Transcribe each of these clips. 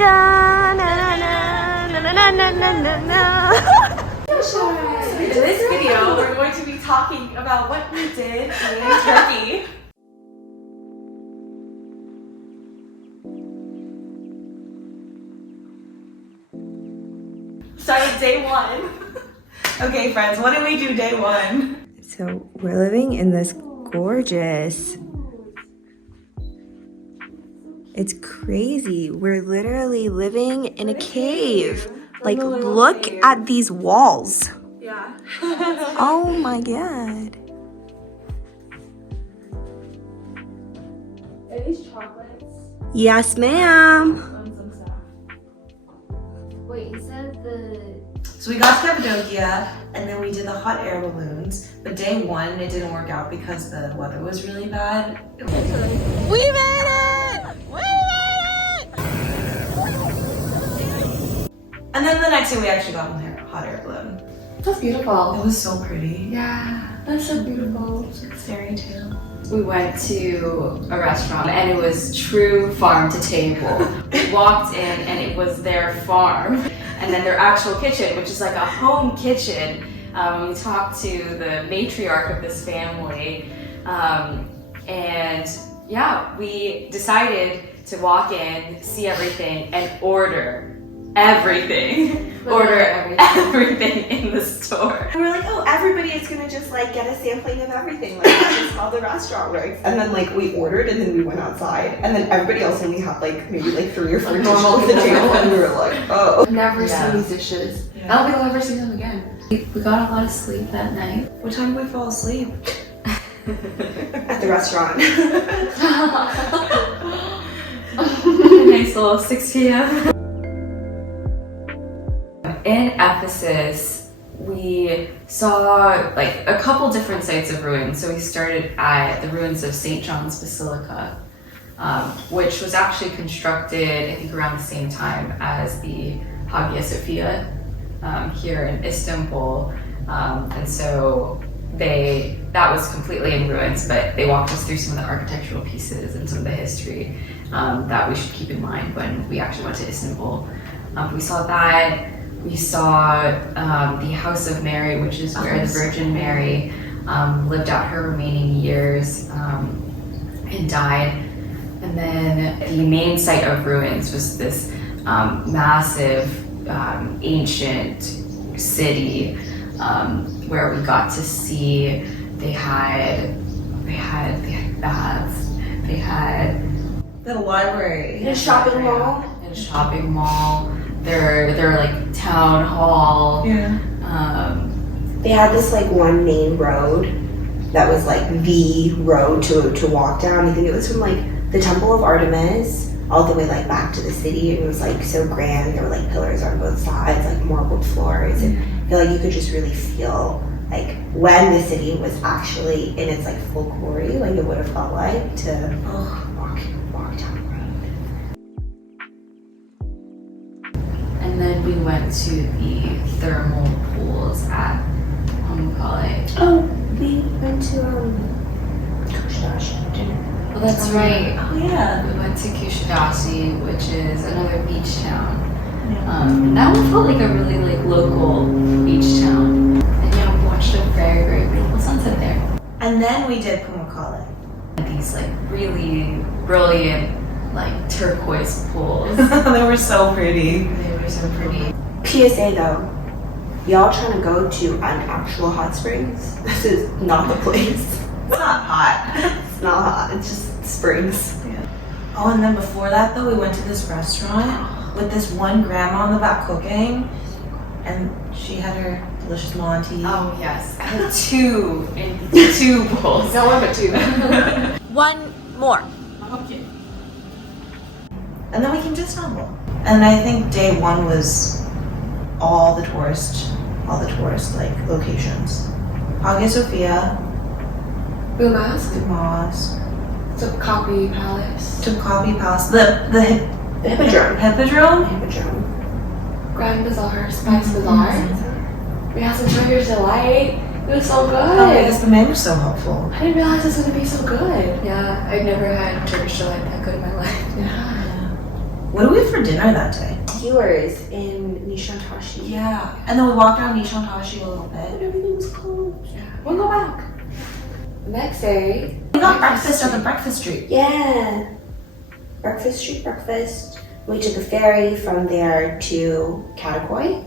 da, na, na, na, na, na, na, na, na. In this video, we're going to be talking about what we did in Turkey. Started day one. Okay, friends, what did we do day one? So we're living in this gorgeous. It's crazy. We're literally living in a cave. Like, look at these walls. Yeah. Oh my god. Are these chocolates? Yes, ma'am. Some stuff. Wait, you said the... So we got to Cappadocia, and then we did the hot air balloons. But day one, it didn't work out because the weather was really bad. We made it! We made it! And then the next day, we actually got on the hot air balloon. That's beautiful. It was so pretty. Yeah, that's so beautiful. It's like fairy tale. We went to a restaurant and it was true farm to table. We walked in and it was their farm and then their actual kitchen, which is like a home kitchen. We talked to the matriarch of this family and yeah, we decided to walk in, see everything and order everything. Order everything in the store. And we're like, oh, everybody is gonna just like get a sampling of everything. Like that's just how the restaurant works. And then like we ordered and then we went outside and then everybody else only had like maybe like 3 or 4 dishes on the table and we were like, oh. I've never seen these dishes. I don't think I'll ever see them again. We got a lot of sleep that night. What time did we fall asleep? At the restaurant. A nice little 6 p.m. In Ephesus, we saw like a couple different sites of ruins. So we started at the ruins of St. John's Basilica, which was actually constructed, I think, around the same time as the Hagia Sophia here in Istanbul. And so that was completely in ruins, but they walked us through some of the architectural pieces and some of the history that we should keep in mind when we actually went to Istanbul. We saw that. We saw the House of Mary, which is where the Virgin Mary lived out her remaining years and died. And then the main site of ruins was this massive, ancient city where we got to see. They had baths. They had The library. A shopping mall. a shopping mall. Their like town hall. Yeah. They had this like one main road that was like the road to walk down. I think it was from like the Temple of Artemis all the way like back to the city. And it was like so grand. There were like pillars on both sides, like marbled floors. And I feel like you could just really feel like when the city was actually in its like full glory, like it would have felt like to walk down the road. And then we went to the thermal pools at Pamukkale. Oh, we went to Kushdash dinner. Well, that's right. Oh yeah. We went to Kushadasi, which is another beach town. And that one felt like a really like local beach town. And yeah, we watched a very, very beautiful sunset there. And then we did Pamukkale. These like really brilliant like turquoise pools. They were so pretty. They were so pretty. PSA though, y'all trying to go to an actual hot springs? This is not the place. It's not hot. It's not hot, it's just springs. Oh, and then before that though, we went to this restaurant with this one grandma in the back cooking, and she had her delicious Monty. Oh yes, I had two bowls. No one but two. One more. Okay. And then we came to Istanbul. And I think day one was all the tourist like locations. Hagia Sophia, Blue Mask. the mosque, Topkapi Palace. Topkapi Palace, the Hippodrome. Hippodrome. Hippodrome. Grand Bazaar. Spice Bazaar. We had some Turkish delight. It was so good. Oh, because the men were so helpful. I didn't realize it was gonna be so good. Yeah, I've never had Turkish delight that good in my life. Yeah. What did we have for dinner that day? Viewers in Nishantashi. Yeah. And then we walked around Nishantashi a little bit. Everything was closed. We'll go back. The next day, We got breakfast at the breakfast street. Yeah. Breakfast street breakfast. We took a ferry from there to Katakoi.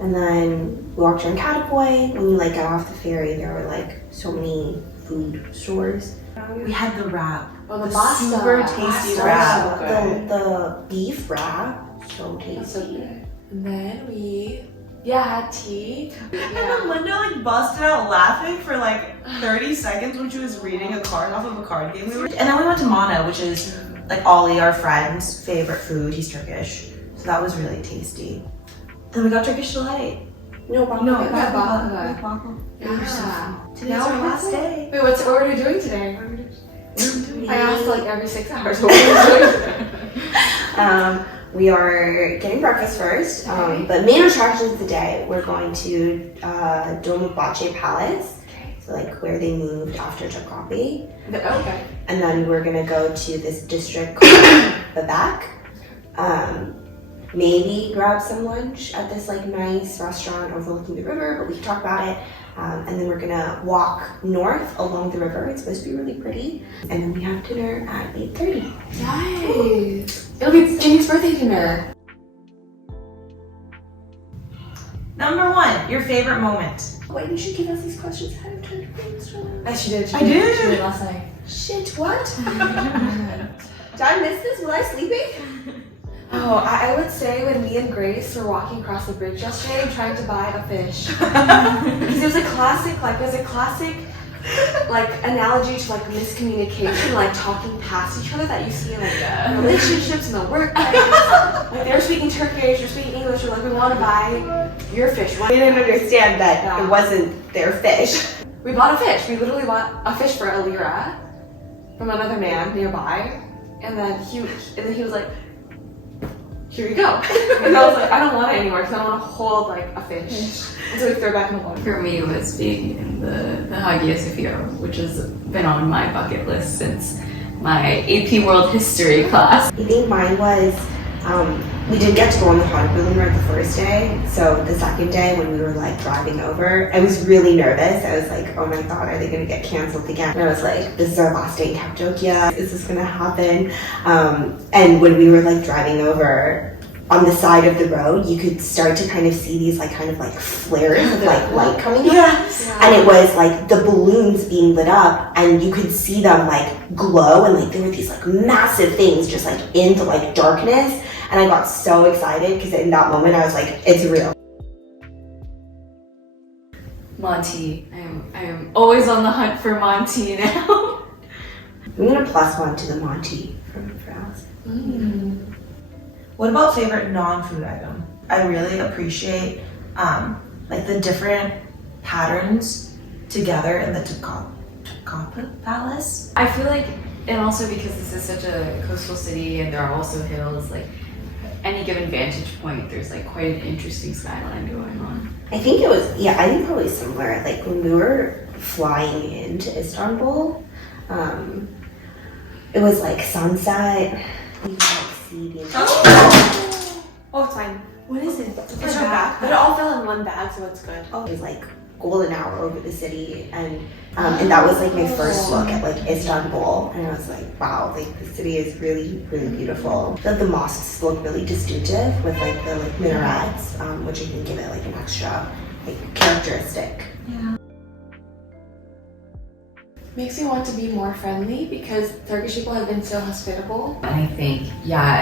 And then we walked around Katakoi. When you like got off the ferry, there were like so many food stores. We had the wrap. oh, the pasta. Super tasty Pasta. wrap. So good. The beef wrap. So That's so tasty. good. And then we, had tea. And then Linda like busted out laughing for like 30 seconds when she was reading a card off of a card game we were. And then we went to Mana, which is like Ollie, our friend's favorite food. He's Turkish, so that was really tasty. Then we got Turkish delight. No, but No, no, we got baka. Yeah. Today's Now our we're last day. Wait, what are we doing today? What are we doing? I asked like every 6 hours. What are we doing today? We are getting breakfast first, but main attractions today, we're going to Dolmabahce Palace, so like where they moved after Jacopi, Okay. and then we're gonna go to this district called Babak. Maybe grab some lunch at this like nice restaurant overlooking the river, but we can talk about it. And then we're gonna walk north along the river. It's supposed to be really pretty, and then we have dinner at 8:30. Nice. It'll be Jamie's birthday dinner. Number 1, your favorite moment. Wait, you should give us these questions ahead of time to brainstorm. She did. I did. She did last night. Shit, what? Did I miss this? Was I sleeping? Oh, I would say when me and Grace were walking across the bridge yesterday trying to buy a fish. Because it was a classic, analogy to like miscommunication, like talking past each other that you see in like relationships in the workplace. Like they're speaking Turkish, you're speaking English, you're like, we want to buy your fish. I didn't understand that it wasn't their fish. We bought a fish. We literally bought a fish for a lira from another man nearby, and then he was like, "Here you go." And I was like, "I don't want it anymore because I don't want to hold like a fish." And so we threw it back in the water. For me, was being in the Hagia Sophia, which has been on my bucket list since my AP World History class. I think mine was, we didn't get to go on the Haunted Building Road the first day, so the second day when we were like driving over, I was really nervous. I was like, oh my god, are they gonna get canceled again? And I was like, this is our last day in Cappadocia, is this gonna happen? And when we were like driving over, on the side of the road, you could start to kind of see these like kind of like flares of like light coming up. And it was like the balloons being lit up and you could see them like glow and like there were these like massive things just like in the like darkness. And I got so excited because in that moment I was like, it's real. Monty. I am always on the hunt for Monty now. I'm gonna +1 to the Monty for us. What about favorite non-food item? I really appreciate like the different patterns together in the Topkapi Palace. I feel like, and also because this is such a coastal city and there are also hills, like any given vantage point, there's like quite an interesting skyline going on. I think it was, I think probably similar. Like when we were flying into Istanbul, it was like sunset. You could like see the entire Oh, it's fine. What is it? It's your her backpack. But it all fell in one bag, so it's good. it was like golden hour over the city, and that was like my first look at like Istanbul, and I was like, wow, like the city is really, really beautiful. The mosques look really distinctive with like the like minarets, which I think give it like an extra like characteristic. Makes me want to be more friendly because Turkish people have been so hospitable. And I think,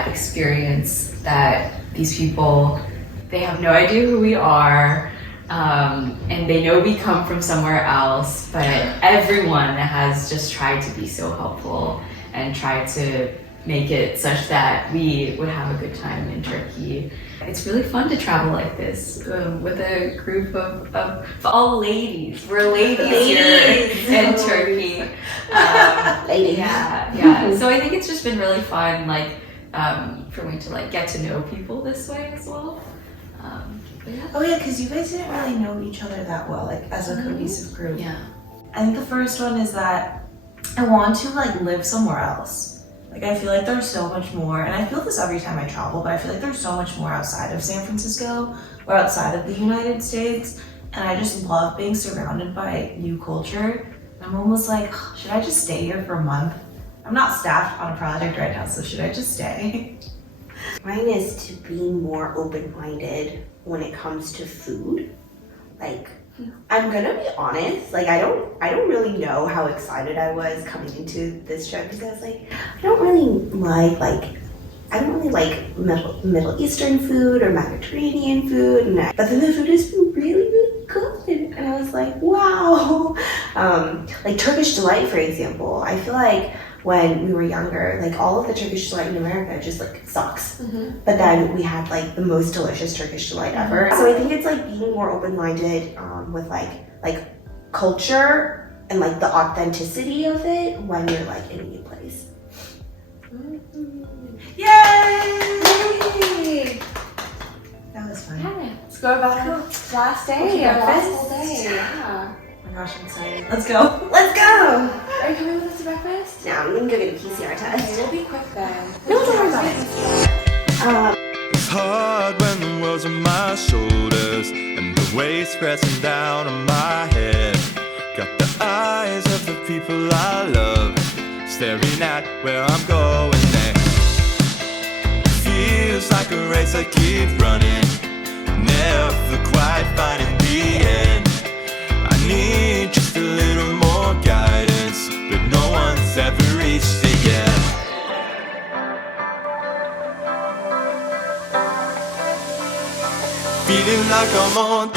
experience that these people, they have no idea who we are, and they know we come from somewhere else, but everyone has just tried to be so helpful and tried to make it such that we would have a good time in Turkey. It's really fun to travel like this with a group of all ladies. We're ladies here in Turkey. Ladies. Yeah. So I think it's just been really fun, like for me to like get to know people this way as well. Oh yeah, because you guys didn't really know each other that well, like as a cohesive group. Yeah. I think the first one is that I want to like live somewhere else. Like, I feel like there's so much more, and I feel this every time I travel, but I feel like there's so much more outside of San Francisco or outside of the United States, and I just love being surrounded by new culture. I'm almost like, should I just stay here for a month? I'm not staffed on a project right now, so should I just stay? Mine is to be more open-minded when it comes to food. Like, I'm gonna be honest, like I don't really know how excited I was coming into this trip because I was like, I don't really like Middle Eastern food or Mediterranean food, but then the food has been really, really good, and I was like, wow. Like Turkish delight, for example. I feel like when we were younger, like all of the Turkish delight in America just like sucks. But then we had like the most delicious Turkish delight ever. So I think it's like being more open-minded with like culture and like the authenticity of it when you're like in a new place. Yay! That was fun. Yeah. Let's go about our last day. Our last whole day. Yeah. Oh my gosh, I'm excited. Let's go. Let's go! Are you coming with us to breakfast? Now I'm gonna go get a PCR Okay, test. we'll be quick then. No, don't worry about it. It's hard when the world's on my shoulders and the weight's pressing down on my head. Got the eyes of the people I love staring at where I'm going next. Feels like a race I keep running, never quite finding the end. I need just a little more guidance, but no one's ever reached it yet. Feeling like I'm on